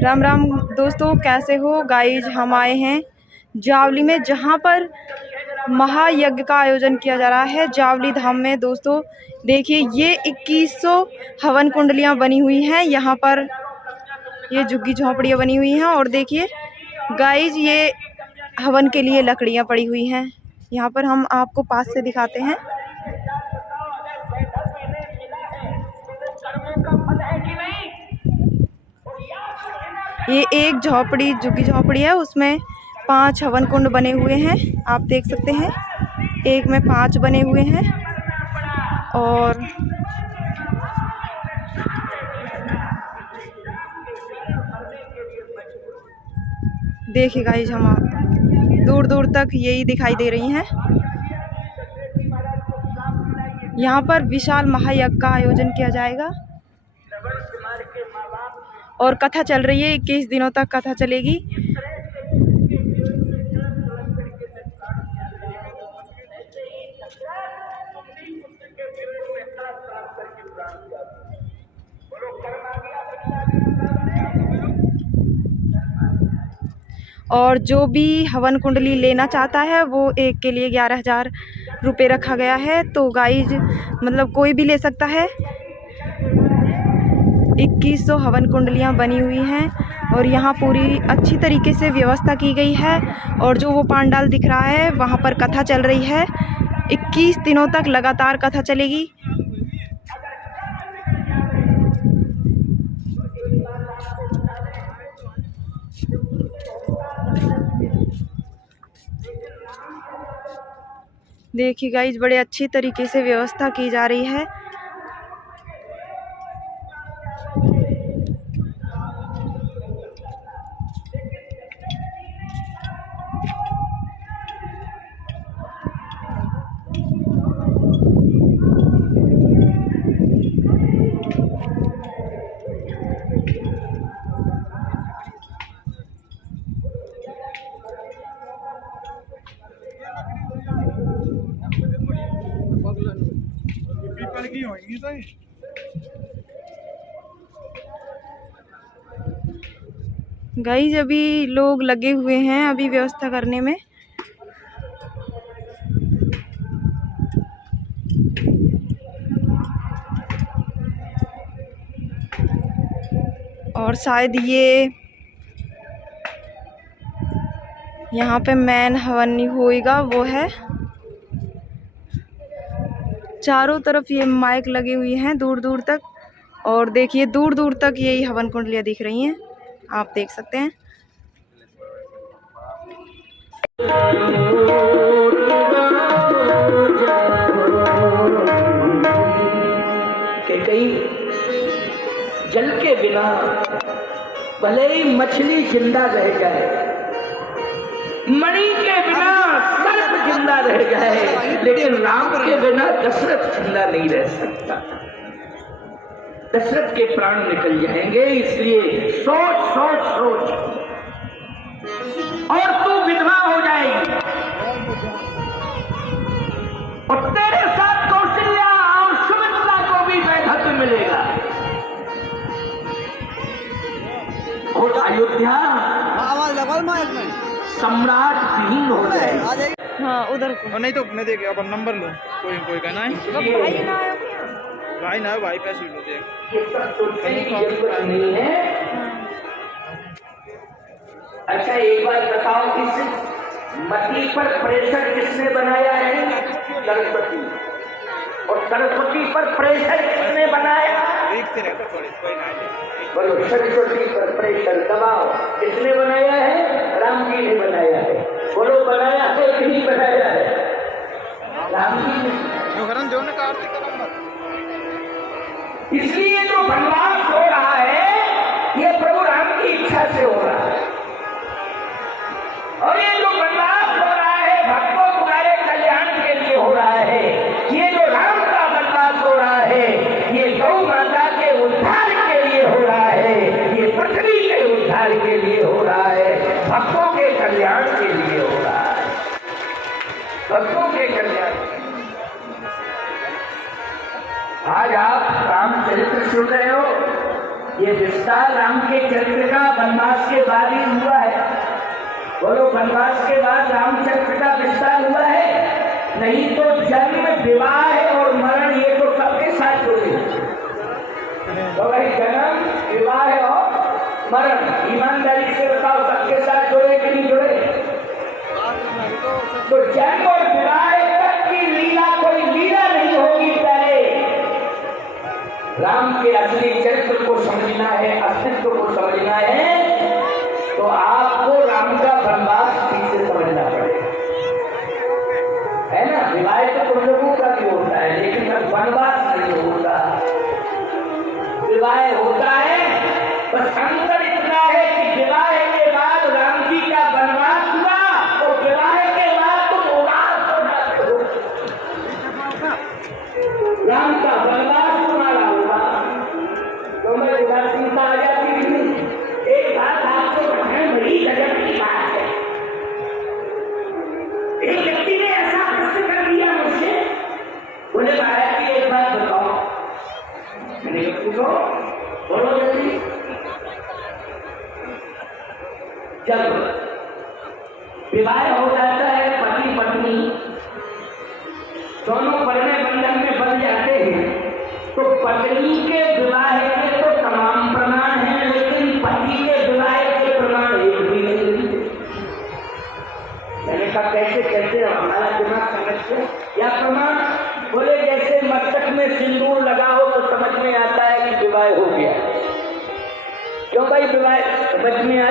राम राम दोस्तों, कैसे हो गाइज। हम आए हैं जावली में, जहां पर महायज्ञ का आयोजन किया जा रहा है जावली धाम में। दोस्तों देखिए, ये 2100 हवन कुंडलियां बनी हुई हैं यहाँ पर। ये झुग्गी झोंपड़ियाँ बनी हुई हैं और देखिए गाइज, ये हवन के लिए लकड़ियाँ पड़ी हुई हैं। यहाँ पर हम आपको पास से दिखाते हैं। ये एक झोपड़ी, झुग्गी झोपड़ी है, उसमें 5 हवन कुंड बने हुए हैं। आप देख सकते हैं, एक में 5 बने हुए हैं। और देखिए गाइस, हम दूर दूर तक यही दिखाई दे रही हैं। यहाँ पर विशाल महायज्ञ का आयोजन किया जाएगा और कथा चल रही है। 21 दिनों तक कथा चलेगी। और जो भी हवन कुंडली लेना चाहता है वो एक के लिए 11,000 रुपये रखा गया है। तो गाइज मतलब कोई भी ले सकता है। 2100 हवन कुंडलियाँ बनी हुई हैं और यहाँ पूरी अच्छी तरीके से व्यवस्था की गई है। और जो वो पांडाल दिख रहा है वहाँ पर कथा चल रही है। 21 दिनों तक लगातार कथा चलेगी। देखिए गाइज, बड़े अच्छी तरीके से व्यवस्था की जा रही है। गाइज अभी लोग लगे हुए हैं अभी व्यवस्था करने में। और शायद ये यहाँ पे मेन हवन होएगा वो है। चारों तरफ ये माइक लगे हुए हैं दूर दूर तक। और देखिए दूर दूर तक यही हवन कुंडलियाँ दिख रही हैं, आप देख सकते हैं। कि कई जल के बिना भले ही मछली जिंदा रह जाए, मणि के बिना सर्प जिंदा रह जाए, लेकिन राम के बिना दशरथ जिंदा नहीं रह सकता। दशरथ के प्राण निकल जाएंगे। इसलिए सोच सोच सोच, और तू विधवा हो जाएगी और तेरे साथ कौशल्या और सुमित्रा को भी वैधत्व मिलेगा। और अयोध्या सम्राट विहीन हो जाए। हाँ उधर को। और नहीं तो मैं देख अपन नंबर लूँ, कोई कहना है भाई ना भाई पैसे लो दे। ये सब सोचने की जरूरत नहीं है। अच्छा एक बात बताओ, इस मछली पर प्रेशर किसने बनाया है? सरस्वती। और सरस्वती पर प्रेशर किसने बनाया? बोलो, सरस्वती पर प्रेशर दबाओ किसने बनाया है? राम जी ने बनाया है। बोलो, बनाया है कि नहीं बनाया है? राम जी ने। इसलिए जो वनवास हो रहा है ये प्रभु राम की इच्छा से हो रहा है। और ये जो वनवास हो रहा है भक्तों तुम्हारे कल्याण के लिए हो रहा है। ये जो राम का वनवास हो रहा है ये गौ माता के उद्धार के लिए हो रहा है, ये पृथ्वी के उद्धार के लिए हो रहा है, भक्तों के कल्याण के लिए हो रहा है, भक्तों के कल्याण। आज आप रामचरित्र सुन रहे हो, ये विस्तार राम के चरित्र का वनवास के बाद ही हुआ है। बोलो, वनवास के बाद रामचरित्र का विस्तार हुआ है? नहीं तो जन्म, विवाह और मरण ये तो सबके साथ जुड़े। तो भाई जन्म, विवाह और मरण ईमानदारी से बताओ, सबके साथ जुड़े कि नहीं जुड़े? तो जन्म और विवाह तक की लीला कोई लीला नहीं होगी। पहले राम के असली चरित्र को समझना है, अस्तित्व को समझना है, तो आपको राम का वनवास ठीक से समझना पड़ेगा, है ना। विवाह तो तुम लोगों का भी होता है, लेकिन अब वनवास नहीं होता। विवाह होता है, बस अंतर इतना है कि विवाह के बाद राम जी का वनवास हुआ, तो विवाह के बाद तुम उदास हो जाते हो। राम का वनवास तुम्हारा हुआ तो मैं उदासीनता आ जाती नहीं। एक बात आपको बताएं, बड़ी गजब की बात है। एक व्यक्ति ने ऐसा प्रश्न कर दिया मुझसे, बोले महाराज जी एक बात बताओ। मैंने कहा पूछो, बोलो जल्दी। जब विवाह हो जाता है, पति पत्नी दोनों परिणय बंधन में बन जाते हैं, तो पत्नी के विवाह के तो तमाम प्रमाण हैं, लेकिन पति के विवाह के प्रमाण एक भी नहीं। मैंने कहा कैसे कैसे, हमारा दिमाग समझते या प्रमाण? बोले जैसे मस्तक में सिंदूर लगा हो तो समझ में आता है कि विवाह हो गया। क्यों भाई, विवाह समझ में आ